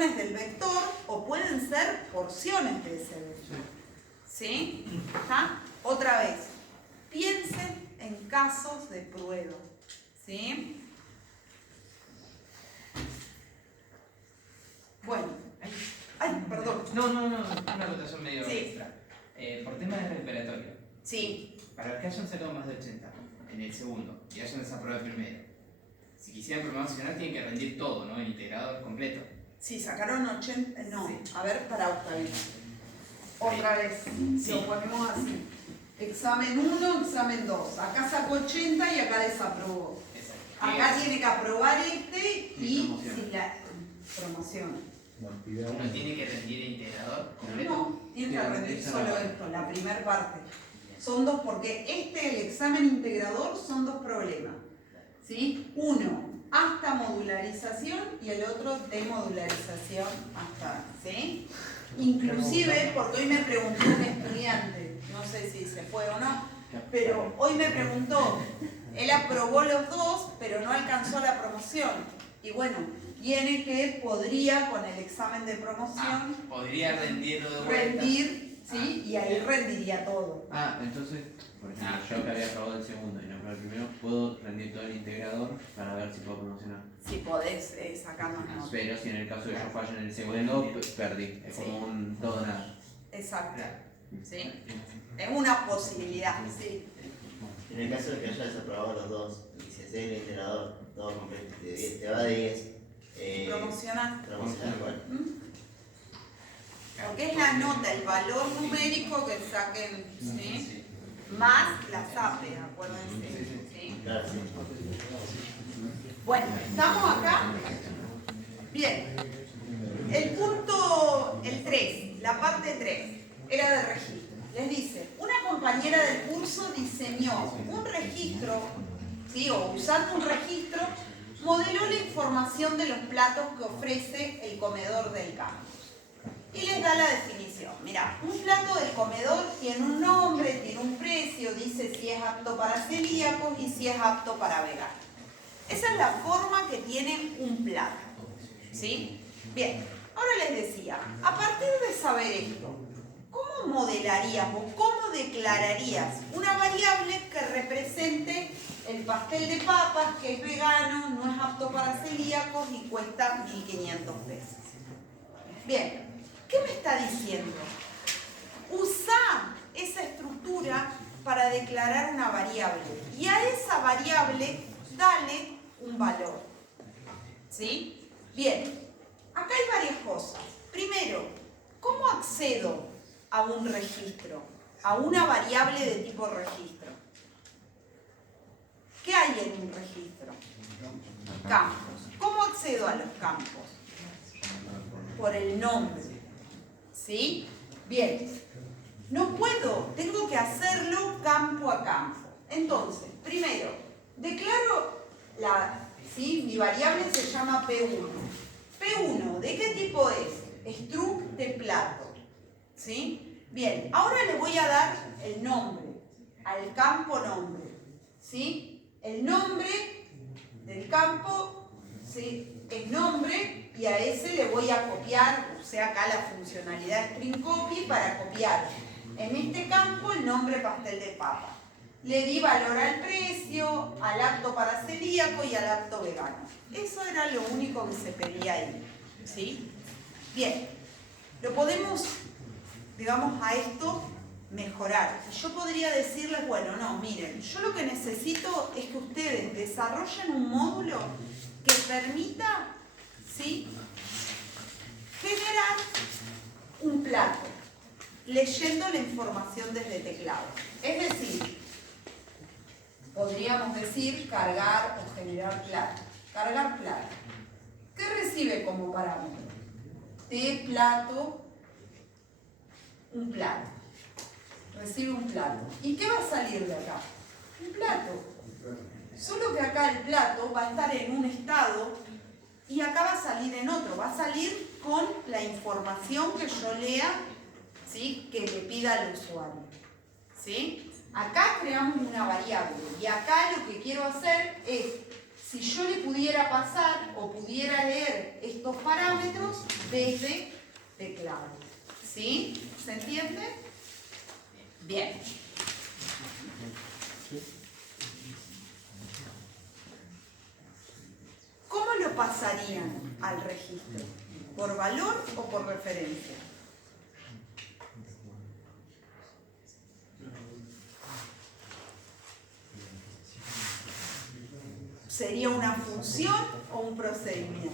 dimensiones del vector o pueden ser porciones de ese vector. ¿Sí? ¿Está? Otra vez, piensen en casos de prueba. ¿Sí? Bueno. Ay, perdón. No, una acotación medio Sí. extra. Por tema de recuperatorio. Sí. Para los que hayan sacado más de 80 en el segundo y hayan desaprobado el primero, si quisieran promocionar tienen que rendir todo, ¿no? El integrador completo. Sí, sacaron 80. No, Sí. a ver, para Octavio. Otra vez, Sí. lo ponemos así. Examen 1, examen 2. Acá sacó 80 y acá desaprobó. Exacto. Acá tiene que aprobar este y promoción. si la promoción. ¿No tiene que rendir el integrador completo? No, tiene que rendir Esa solo la- esto, la primera parte. Son dos, porque el examen integrador, son dos problemas. ¿Sí? Uno, hasta modularización y el otro de modularización hasta. ¿Sí? Inclusive, porque hoy me preguntó un estudiante, no sé si se fue o no, pero hoy me preguntó, él aprobó los dos, pero no alcanzó la promoción. Y bueno, tiene que, podría con el examen de promoción Podría rendirlo de vuelta. rendir, ¿sí? Y ahí rendiría todo. Entonces, por ejemplo, yo que había acabado el segundo y no aprobé el primero, puedo rendir todo el integrador para ver si puedo promocionar. Si podés sacar más notas. Pero si en el caso de que yo falle en el segundo, perdí. Es Sí. como un todo nada. Exacto. Claro. ¿Sí? Es una posibilidad, sí. En el caso de que haya desaprobado los dos y se hace el integrador todo completo, te va de 10. Promocionar. Promocionar igual. Porque es la nota, el valor numérico que saquen, ¿sí? Más la SAPE, acuérdense. ¿Sí? Claro, sí. Bueno, ¿estamos acá? Bien. El punto, el 3, la parte 3, era de registro. Les dice, una compañera del curso diseñó un registro, ¿sí? O usando un registro, modeló la información de los platos que ofrece el comedor del campus. Y les da la definición. Mirá, un plato del comedor tiene un nombre, tiene un precio, dice si es apto para celíacos y si es apto para veganos. Esa es la forma que tiene un plato. ¿Sí? Bien, ahora les decía, a partir de saber esto, ¿cómo modelarías o cómo declararías una variable que represente el pastel de papas, que es vegano, no es apto para celíacos y cuesta 1.500 pesos? Bien, ¿qué me está diciendo? Usa esa estructura para declarar una variable y a esa variable dale un valor. ¿Sí? Bien, acá hay varias cosas. Primero, ¿cómo accedo a un registro? A una variable de tipo registro. ¿Qué hay en un registro? Campos. ¿Cómo accedo a los campos? Por el nombre. ¿Sí? Bien. No puedo, tengo que hacerlo campo a campo. Entonces, primero, declaro ¿sí? Mi variable se llama P1. P1, ¿de qué tipo es? Struct de plato. ¿Sí? Bien, ahora le voy a dar el nombre, al campo nombre. ¿Sí? El nombre del campo, ¿sí? Es nombre y a ese le voy a copiar, o sea, acá la funcionalidad string copy para copiar en este campo el nombre pastel de papa. Le di valor al precio, al apto para celíaco y al apto vegano. Eso era lo único que se pedía ahí. ¿Sí? Bien, lo podemos, digamos, a esto mejorar. Yo podría decirles, bueno, no, miren, yo lo que necesito es que ustedes desarrollen un módulo que permita, ¿sí?, generar un plato leyendo la información desde teclado. Es decir, podríamos decir cargar o generar plato. Cargar plato. ¿Qué recibe como parámetro? De plato, un plato. Recibe un plato. ¿Y qué va a salir de acá? Un plato. Solo que acá el plato va a estar en un estado y acá va a salir en otro. Va a salir con la información que yo lea, ¿sí?, que le pida al usuario. ¿Sí? Acá creamos una variable y acá lo que quiero hacer es, si yo le pudiera pasar o pudiera leer estos parámetros, desde teclado. ¿Sí? ¿Se entiende? Bien. ¿Cómo lo pasarían al registro? ¿Por valor o por referencia? ¿Sería una función o un procedimiento?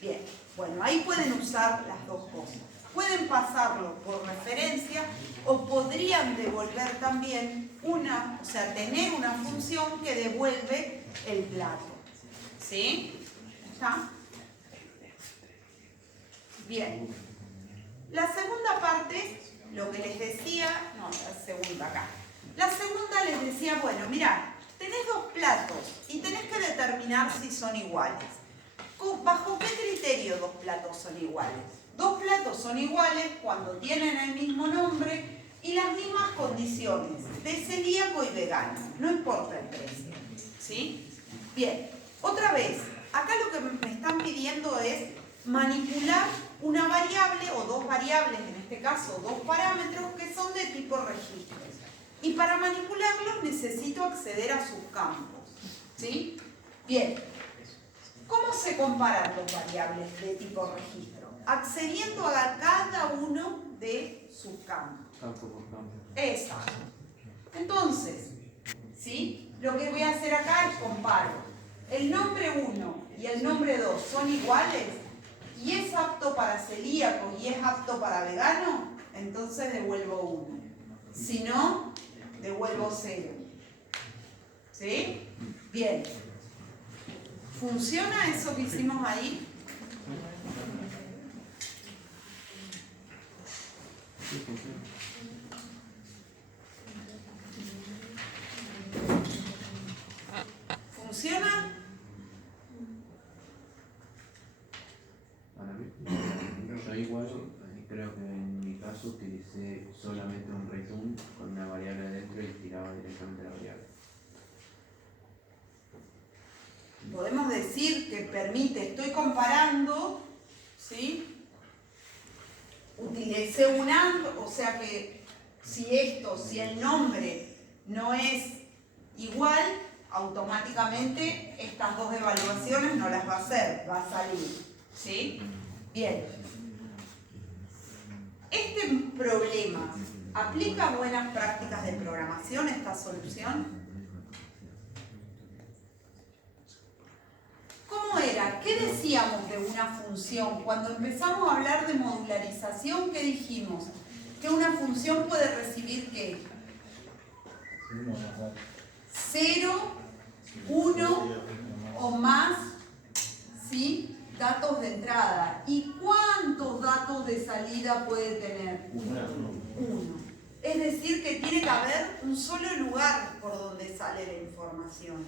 Bien, bueno, ahí pueden usar las dos cosas. Pueden pasarlo por referencia o podrían devolver también o sea, tener una función que devuelve el plato. ¿Sí? ¿Está? Bien. La segunda parte, lo que les decía, no, la segunda acá. La segunda les decía, bueno, mirá, tenés dos platos y tenés que determinar si son iguales. ¿Bajo qué criterio dos platos son iguales? Dos platos son iguales cuando tienen el mismo nombre y las mismas condiciones, de celíaco y vegano, no importa el precio. ¿Sí? Bien, otra vez, acá lo que me están pidiendo es manipular una variable o dos variables, en este caso dos parámetros que son de tipo registro. Y para manipularlos necesito acceder a sus campos. ¿Sí? Bien. ¿Cómo se comparan dos variables de tipo registro? Accediendo a cada uno de sus campos. Campo por campo. Exacto. Entonces, ¿sí? Lo que voy a hacer acá es comparo. El nombre 1 y el nombre 2 son iguales y es apto para celíaco y es apto para vegano, entonces devuelvo 1. Si no, devuelvo 0. ¿Sí? Bien. ¿Funciona eso que hicimos ahí? Sí, funciona. ¿Funciona? Para mí, yo igual creo que en mi caso utilicé solamente un return con una variable adentro y tiraba directamente la variable. Podemos decir que permite, estoy comparando, ¿sí? Utilicé un AND, o sea que si el nombre no es igual, automáticamente estas dos evaluaciones no las va a hacer, va a salir. ¿Sí? Bien. Este problema, ¿aplica buenas prácticas de programación esta solución? ¿Cómo era? ¿Qué decíamos de una función? Cuando empezamos a hablar de modularización, ¿qué dijimos? Que una función puede recibir ¿qué? 0, 1 o más, ¿sí? Datos de entrada. ¿Y cuántos datos de salida puede tener? 1. Es decir, que tiene que haber un solo lugar por donde sale la información.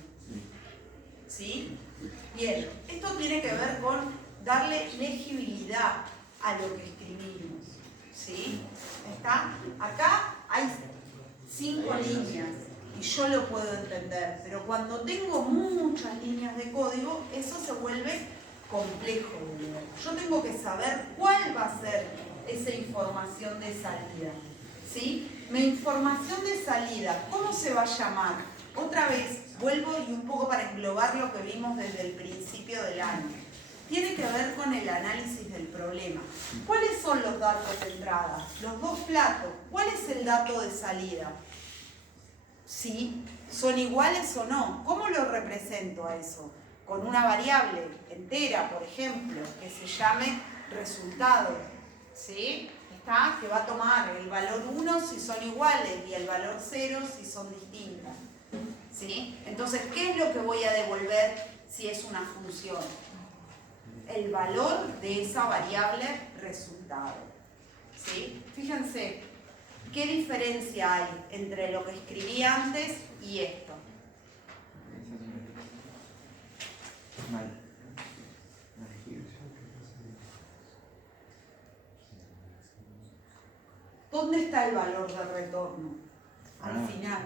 ¿Sí? Bien, esto tiene que ver con darle legibilidad a lo que escribimos. ¿Sí? ¿Está? Acá hay 5 líneas y yo lo puedo entender, pero cuando tengo muchas líneas de código, eso se vuelve complejo de leer. Yo tengo que saber cuál va a ser esa información de salida. ¿Sí? Mi información de salida, ¿cómo se va a llamar? Otra vez, vuelvo y un poco para englobar lo que vimos desde el principio del año. Tiene que ver con el análisis del problema. ¿Cuáles son los datos de entrada? Los dos platos. ¿Cuál es el dato de salida? ¿Sí? ¿Son iguales o no? ¿Cómo lo represento a eso? Con una variable entera, por ejemplo, que se llame resultado. ¿Sí? ¿Está? Que va a tomar el valor 1 si son iguales y el valor 0 si son distintas. ¿Sí? Entonces, ¿qué es lo que voy a devolver si es una función? El valor de esa variable resultado. ¿Sí? Fíjense, ¿qué diferencia hay entre lo que escribí antes y esto? Mal. ¿Dónde está el valor de retorno? Al final.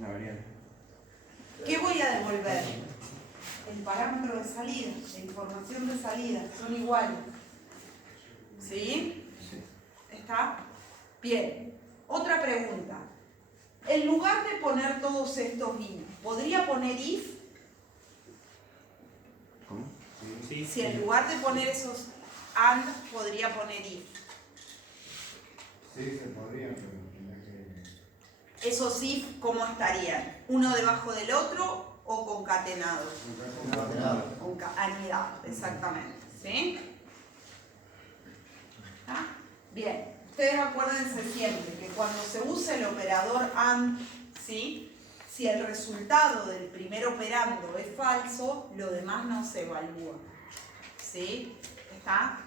La variable. ¿Qué voy a devolver? el parámetro de salida, la información de salida, son iguales. ¿Sí? Sí. ¿Está? Bien. Otra pregunta. En lugar de poner todos estos if, ¿podría poner if? ¿Cómo? Sí. Si en lugar de poner esos and, podría poner if. Sí, se podría, pero tendría que... Esos if, ¿cómo estarían? ¿Uno debajo del otro o concatenados? Anidados, exactamente. ¿Sí? ¿Ah? Bien. Ustedes acuérdense siempre que cuando se usa el operador AND, ¿sí? Si el resultado del primer operando es falso, lo demás no se evalúa. ¿Sí? ¿Está?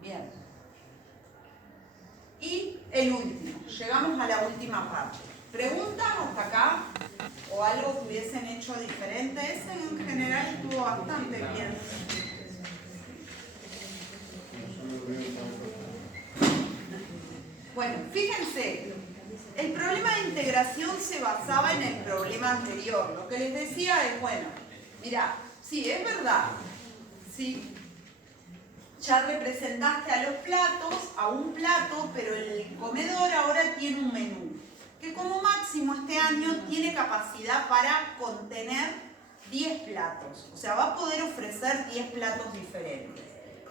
Bien. Y el último. Llegamos a la última parte. ¿Preguntas hasta acá? ¿O algo que hubiesen hecho diferente? Ese en general estuvo bastante bien. Bueno, fíjense, el problema de integración se basaba en el problema anterior. Lo que les decía es, bueno, mirá, sí, es verdad, sí, ya representaste a los platos, a un plato, pero el comedor ahora tiene un menú, que como máximo este año tiene capacidad para contener 10 platos. O sea, va a poder ofrecer 10 platos diferentes.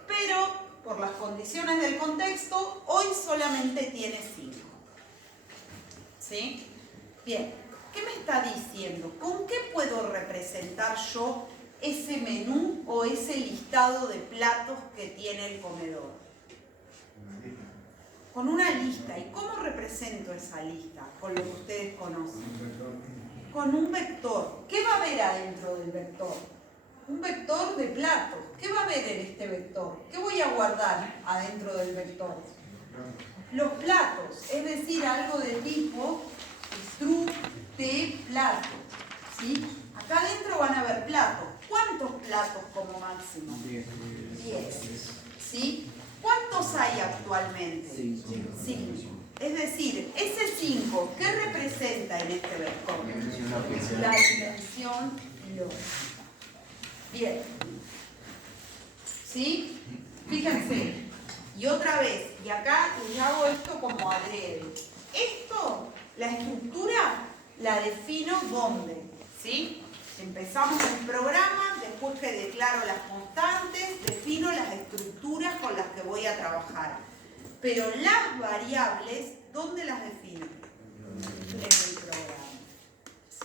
Pero por las condiciones del contexto, hoy solamente tiene 5. ¿Sí? Bien, ¿qué me está diciendo? ¿Con qué puedo representar yo ese menú o ese listado de platos que tiene el comedor? Con una lista. ¿Y cómo represento esa lista? Con lo que ustedes conocen. Con un vector. ¿Qué va a haber adentro del vector? Un vector de platos. ¿Qué va a haber en este vector? ¿Qué voy a guardar adentro del vector? Los platos, es decir, algo de tipo stru de plato. ¿Sí? Acá adentro van a haber platos. ¿Cuántos platos como máximo? 10. ¿Sí? ¿Cuántos hay actualmente? 5. Es decir, ese 5, ¿qué representa en este vector? La dimensión lógica. Bien. ¿Sí? Fíjense. Y otra vez, y acá les hago esto como adrede. Esto, la estructura, la defino ¿dónde? ¿Sí? Empezamos el programa, después que declaro las constantes, defino las estructuras con las que voy a trabajar. Pero las variables, ¿dónde las defino? En el programa.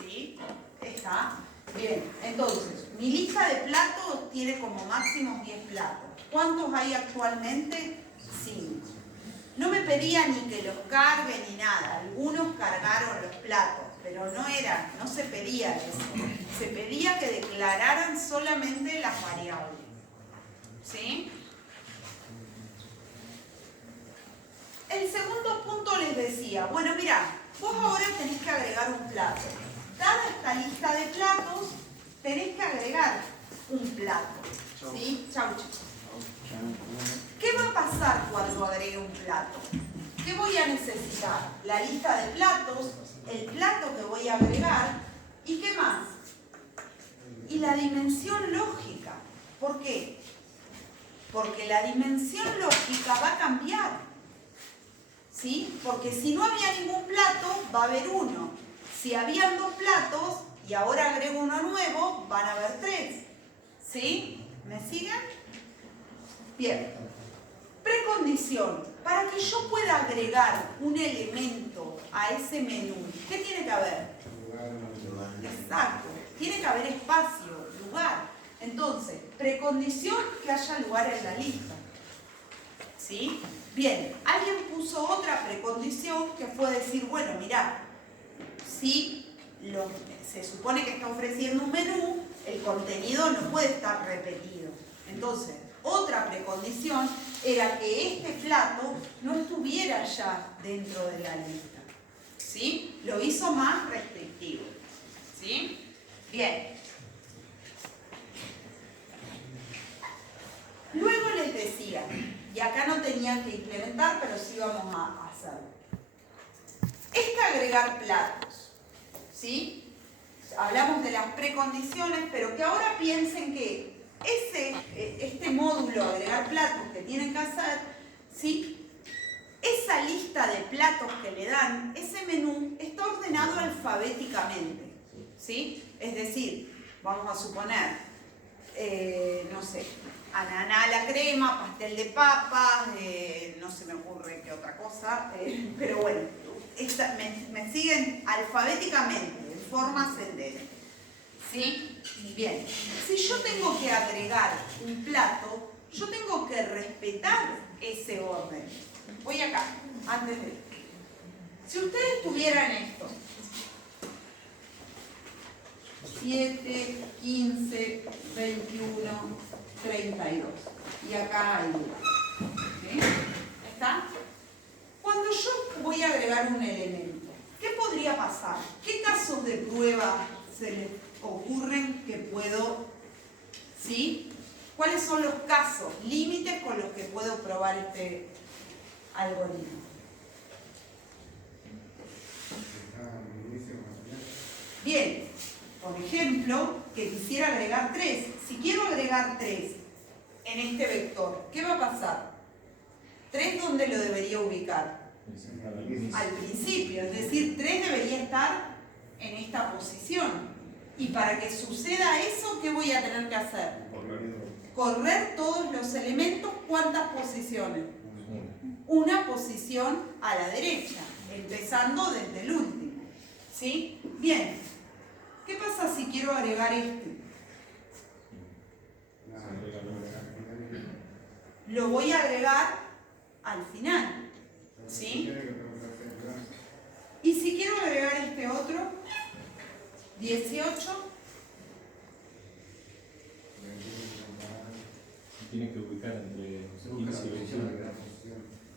¿Sí? ¿Está? Bien, entonces, mi lista de platos tiene como máximo 10 platos. ¿Cuántos hay actualmente? 5. No me pedía ni que los cargue ni nada. Algunos cargaron los platos, pero no se pedía eso. Se pedía que declararan solamente las variables. ¿Sí? El segundo punto les decía, bueno, mirá, vos ahora tenés que agregar un plato. Dada esta lista de platos, tenés que agregar un plato. ¿Sí? Chau, chicos. ¿Qué va a pasar cuando agregue un plato? ¿Qué voy a necesitar? La lista de platos, el plato que voy a agregar y ¿qué más? Y la dimensión lógica. ¿Por qué? Porque la dimensión lógica va a cambiar. ¿Sí? Porque si no había ningún plato, va a haber uno. Si habían 2 platos y ahora agrego uno nuevo, van a haber 3. ¿Sí? ¿Me siguen? Bien. Precondición. Para que yo pueda agregar un elemento a ese menú, ¿qué tiene que haber? Exacto. Tiene que haber espacio, lugar. Entonces, precondición que haya lugar en la lista. ¿Sí? Bien. Alguien puso otra precondición que fue decir, bueno, mirá, si se supone que está ofreciendo un menú, el contenido no puede estar repetido. Entonces, otra precondición era que este plato no estuviera ya dentro de la lista. ¿Sí? Lo hizo más restrictivo. ¿Sí? Bien. Luego les decía, y acá no tenían que implementar, pero sí vamos a hacerlo. Es que agregar platos. ¿Sí? hablamos de las precondiciones, pero que ahora piensen que este módulo, agregar platos que tienen que hacer, ¿sí? Esa lista de platos que le dan, ese menú, está ordenado alfabéticamente, ¿sí? Es decir, vamos a suponer, no sé, ananá a la crema, pastel de papas, no se me ocurre qué otra cosa, pero bueno, me siguen alfabéticamente, de forma ascendente, ¿sí? Bien, si yo tengo que agregar un plato, yo tengo que respetar ese orden. Voy acá, antes de... Si ustedes tuvieran esto, 7, 15, 21, 32. Y acá hay lugar. ¿Sí? ¿Está? Cuando yo voy a agregar un elemento, ¿qué podría pasar? ¿Qué casos de prueba se les ocurren que puedo, ¿sí? ¿Cuáles son los casos, límites con los que puedo probar este algoritmo? Bien, por ejemplo, que quisiera agregar 3. Si quiero agregar 3 en este vector, ¿qué va a pasar? 3, ¿dónde lo debería ubicar? Al principio, es decir, 3 debería estar en esta posición. Y para que suceda eso, ¿qué voy a tener que hacer? Correr todos los elementos. ¿Cuántas posiciones? Una posición a la derecha, empezando desde el último. ¿Sí? Bien. ¿Qué pasa si quiero agregar este? Lo voy a agregar al final. ¿Sí? Y si quiero agregar este otro, 18. Tiene que ubicar entre 15 y 21.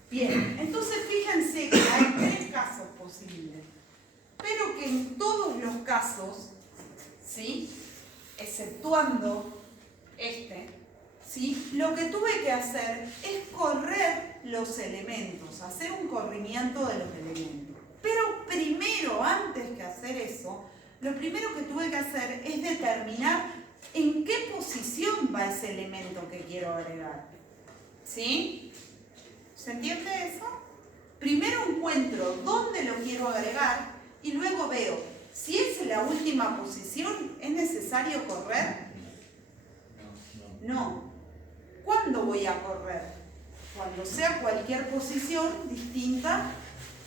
Bien, entonces fíjense que hay 3 casos posibles, pero que en todos los casos, ¿sí? Exceptuando este, ¿sí? Lo que tuve que hacer es correr los elementos, hacer un corrimiento de los elementos. Pero primero, antes que hacer eso, lo primero que tuve que hacer es determinar en qué posición va ese elemento que quiero agregar. ¿Sí? ¿Se entiende eso? Primero encuentro dónde lo quiero agregar y luego veo si es la última posición, ¿es necesario correr? No. ¿Cuándo voy a correr? Cuando sea cualquier posición distinta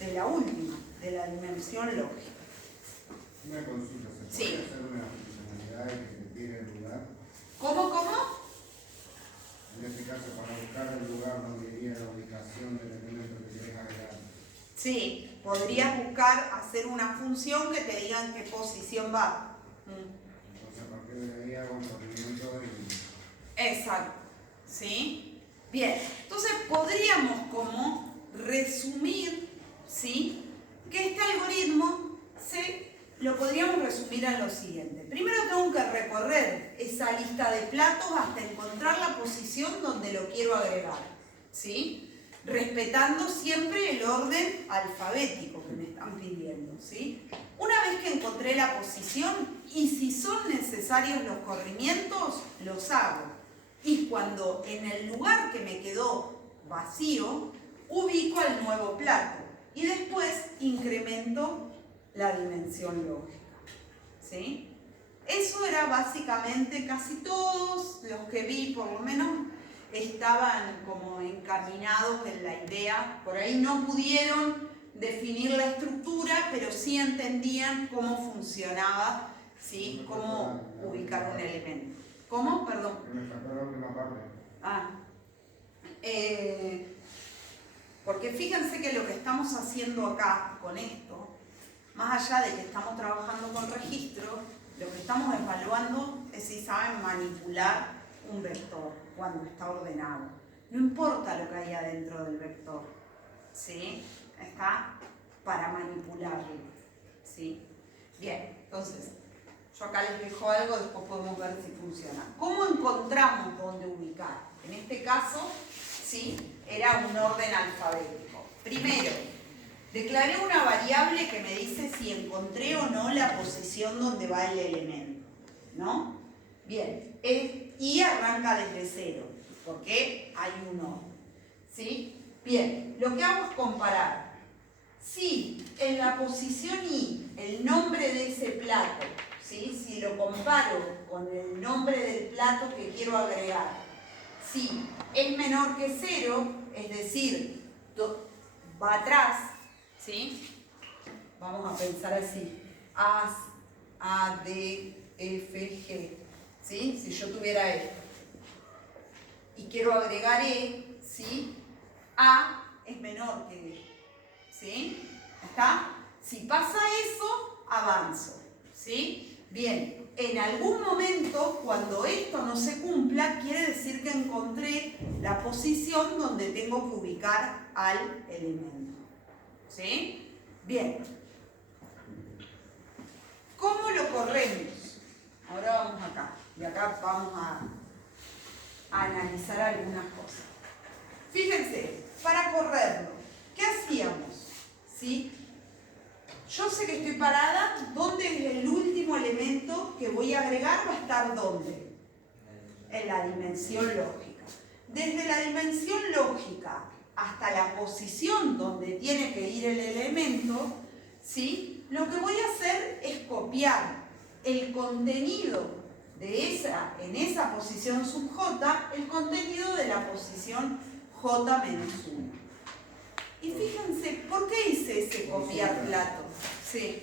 de la última, de la dimensión lógica. Una consulta, ¿se puede hacer una funcionalidad que te tire el lugar? ¿Cómo? En este caso, para buscar el lugar donde iría la ubicación del elemento que quieres agregar. Sí, podrías buscar, hacer una función que te diga en qué posición va. Entonces, a partir de ahí hago un movimiento y... Exacto. ¿Sí? Bien, entonces podríamos como resumir, ¿sí? Que este algoritmo lo podríamos resumir en lo siguiente. Primero tengo que recorrer esa lista de platos hasta encontrar la posición donde lo quiero agregar, ¿sí? Respetando siempre el orden alfabético que me están pidiendo, ¿sí? Una vez que encontré la posición, y si son necesarios los corrimientos, los hago. Y cuando en el lugar que me quedó vacío, ubico el nuevo plato. Y después incremento la dimensión lógica. ¿Sí? Eso era básicamente casi todos los que vi, por lo menos estaban como encaminados en la idea. Por ahí no pudieron definir la estructura, pero sí entendían cómo funcionaba, ¿sí? Cómo ubicar un elemento. ¿Cómo? Perdón. Me faltó la última parte. Porque fíjense que lo que estamos haciendo acá con esto, más allá de que estamos trabajando con registros, lo que estamos evaluando es si saben manipular un vector cuando está ordenado. No importa lo que hay adentro del vector, ¿sí? Está para manipularlo, ¿sí? Bien, entonces, yo acá les dejo algo, después podemos ver si funciona. ¿Cómo encontramos dónde ubicar? En este caso, ¿sí? Era un orden alfabético. Primero, Declaré una variable que me dice si encontré o no la posición donde va el elemento, ¿no? Bien, y arranca desde 0, porque hay un OR, ¿sí? Bien, lo que hago es comparar. Si en la posición I, el nombre de ese plato, ¿sí? Si lo comparo con el nombre del plato que quiero agregar, si es menor que 0, es decir, va atrás, ¿sí? Vamos a pensar así. A, D, F, G. ¿Sí? Si yo tuviera esto. Y quiero agregar E, ¿sí? A es menor que D. ¿Sí? ¿Está? Si pasa eso, avanzo. ¿Sí? Bien. En algún momento, cuando esto no se cumpla, quiere decir que encontré la posición donde tengo que ubicar al elemento. ¿Sí? Bien. ¿Cómo lo corremos? Ahora vamos acá. Y acá vamos a analizar algunas cosas. Fíjense, para correrlo, ¿qué hacíamos? ¿Sí? Yo sé que estoy parada. ¿Dónde es el último elemento que voy a agregar? ¿Va a estar dónde? En la dimensión lógica. Desde la dimensión lógica hasta la posición donde tiene que ir el elemento, ¿sí? Lo que voy a hacer es copiar el contenido de en esa posición sub J, el contenido de la posición J menos 1. Y fíjense, ¿por qué hice ese copiar plato? Sí.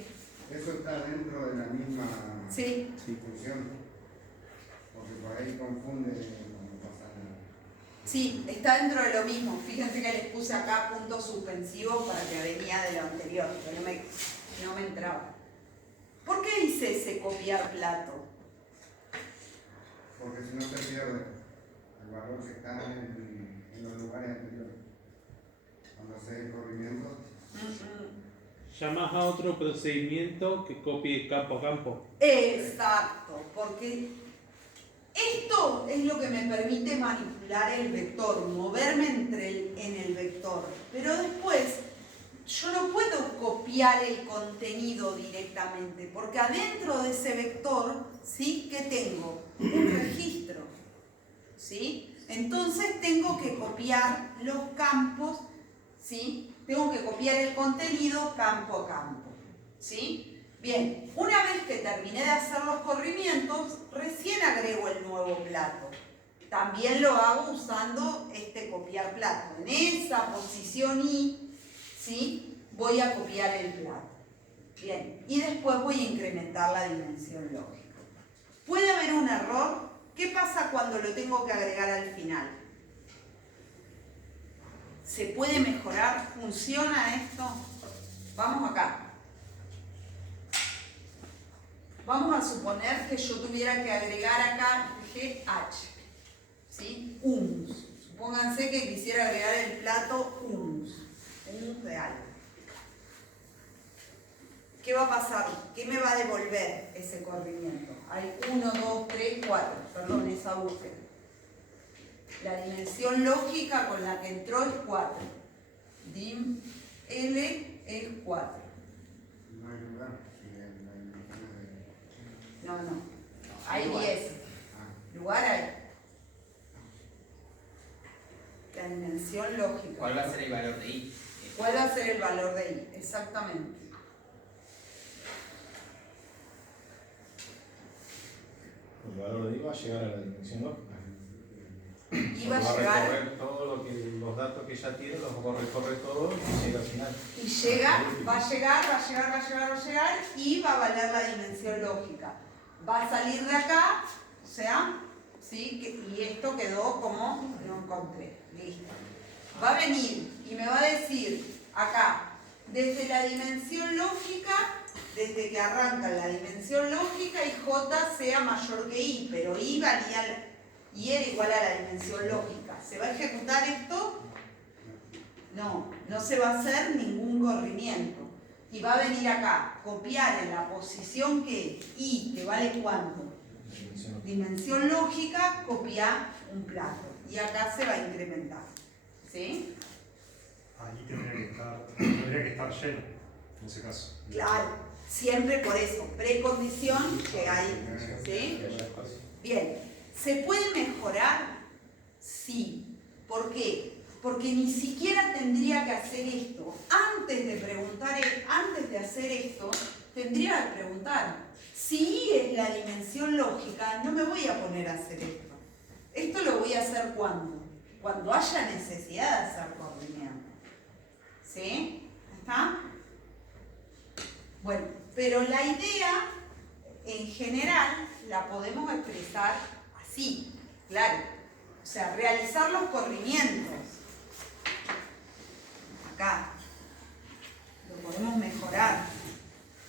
Eso está dentro de la misma Sí. función. Porque por ahí confunde cuando pasa nada. Sí, está dentro de lo mismo. Fíjense que les puse acá puntos suspensivos para que venía de lo anterior, pero no me entraba. ¿Por qué hice ese copiar plato? Porque si no se pierde el valor que está en los lugares anteriores. Cuando hace el corrimiento. Llamas a otro procedimiento que copie campo a campo. Exacto, porque esto es lo que me permite manipular el vector, moverme en el vector. Pero después, yo no puedo copiar el contenido directamente, porque adentro de ese vector, ¿sí? ¿Qué tengo? Un registro, ¿sí? Entonces tengo que copiar los campos, ¿sí? Tengo que copiar el contenido campo a campo, ¿sí? Bien, una vez que terminé de hacer los corrimientos, recién agrego el nuevo plato. También lo hago usando este copiar plato. En esa posición I, ¿sí? Voy a copiar el plato. Bien, y después voy a incrementar la dimensión lógica. ¿Puede haber un error? ¿Qué pasa cuando lo tengo que agregar al final? ¿Se puede mejorar? ¿Funciona esto? Vamos acá. Vamos a suponer que yo tuviera que agregar acá GH, ¿sí? Humus. Supónganse que quisiera agregar el plato humus de algo. ¿Qué va a pasar? ¿Qué me va a devolver ese corrimiento? Hay 1, 2, 3, 4. Perdón, esa búsqueda. La dimensión lógica con la que entró es 4. Dim L es 4. No hay lugar. No. Hay 10. Lugar hay. La dimensión lógica. ¿Cuál va a ser el valor de I? ¿Cuál va a ser el valor de I? Exactamente. El valor de I va a llegar a la dimensión lógica. Y va a Va llegar. recorrer todo los datos que ya tiene, los va a recorrer todo y llega al final. Y llega, va a llegar y va a valer la dimensión lógica. Va a salir de acá, o sea, ¿sí? Y esto quedó como lo encontré. Listo. Va a venir y me va a decir acá, desde la dimensión lógica, desde que arranca la dimensión lógica y J sea mayor que I, pero I valía y era igual a la dimensión lógica. ¿Se va a ejecutar esto? No se va a hacer ningún corrimiento. Y va a venir acá, copiar en la posición que I, que vale ¿cuánto? Dimensión lógica, copiar un plato. Y acá se va a incrementar. ¿Sí? ahí tendría que estar lleno, en ese caso. Claro, siempre por eso, precondición que hay, ¿sí? Bien, ¿se puede mejorar? Sí. ¿Por qué? Porque ni siquiera tendría que hacer esto. Antes de hacer esto, tendría que preguntar. Si I es la dimensión lógica, no me voy a poner a hacer esto. Esto lo voy a hacer ¿cuándo? Cuando haya necesidad de hacer corrimiento. ¿Sí? ¿Está? Bueno, pero la idea en general la podemos expresar así, claro. O sea, realizar los corrimientos. Acá. Lo podemos mejorar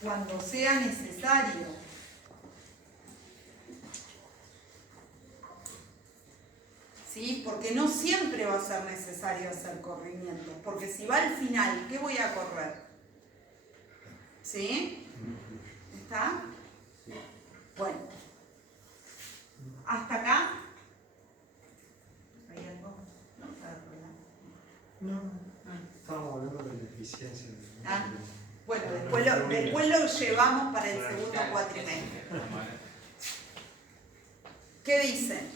cuando sea necesario. ¿Sí? Porque no siempre va a ser necesario hacer corrimientos. Porque si va al final, ¿qué voy a correr? ¿Sí? ¿Está? Bueno. ¿Hasta acá? ¿Hay algo? No, estábamos hablando de la eficiencia. Ah, bueno, después lo llevamos para el segundo cuatrimestre. ¿Qué dicen?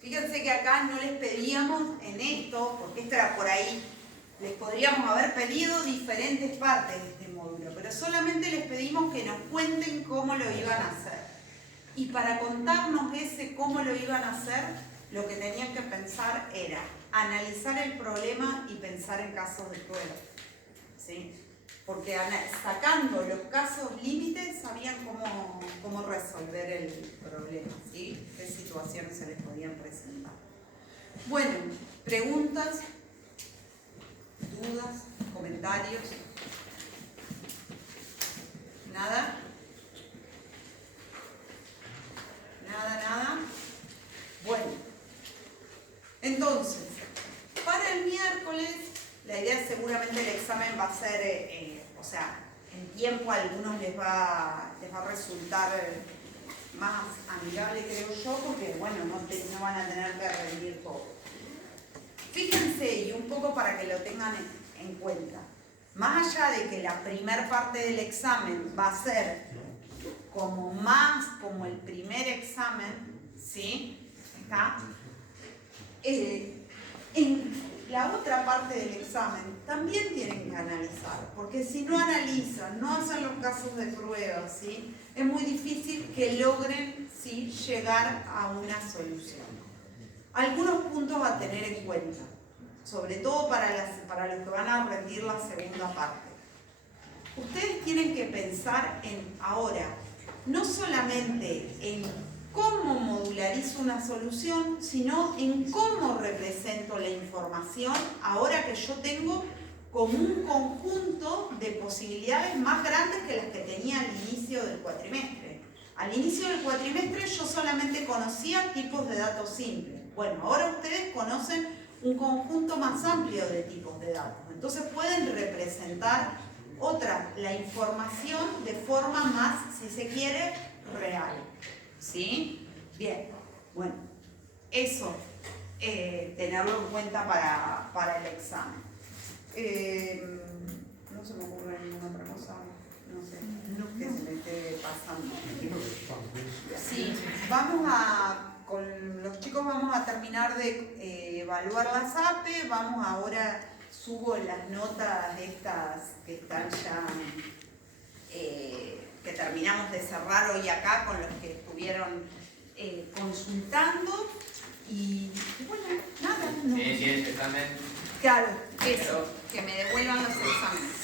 Fíjense que acá no les pedíamos en esto, porque esto era por ahí, les podríamos haber pedido diferentes partes de este módulo, pero solamente les pedimos que nos cuenten cómo lo iban a hacer. Y para contarnos cómo lo iban a hacer, lo que tenían que pensar era analizar el problema y pensar en casos de prueba. ¿Sí? Porque sacando los casos límites sabían cómo resolver el problema, ¿sí? Qué situaciones se les podían presentar. Bueno, preguntas, dudas, comentarios. ¿Nada? ¿Nada? Bueno, entonces, para el miércoles, la idea seguramente el examen va a ser, o sea, en tiempo a algunos les va a resultar más amigable, creo yo, porque, bueno, no van a tener que rendir todo. Fíjense, y un poco para que lo tengan en cuenta, más allá de que la primer parte del examen va a ser como el primer examen, ¿sí? ¿Está? En la otra parte del examen también tienen que analizar, porque si no analizan, no hacen los casos de prueba, ¿sí? Es muy difícil que logren, ¿sí?, llegar a una solución. Algunos puntos a tener en cuenta, sobre todo para los que van a rendir la segunda parte. Ustedes tienen que pensar ahora, no solamente en cómo modularizo una solución, sino en cómo represento la información ahora que yo tengo como un conjunto de posibilidades más grandes que las que tenía al inicio del cuatrimestre. Al inicio del cuatrimestre yo solamente conocía tipos de datos simples. Bueno, ahora ustedes conocen un conjunto más amplio de tipos de datos. Entonces pueden representar la información de forma más, si se quiere, real. ¿Sí? Bien. Bueno, eso tenerlo en cuenta para el examen. No se me ocurre ninguna otra cosa, no sé, que se me esté pasando. Sí, con los chicos vamos a terminar de evaluar las APE, subo las notas estas que están ya, que terminamos de cerrar hoy acá con los que estuvieron consultando y bueno, nada. Sí, el examen. Claro, eso, que me devuelvan los exámenes.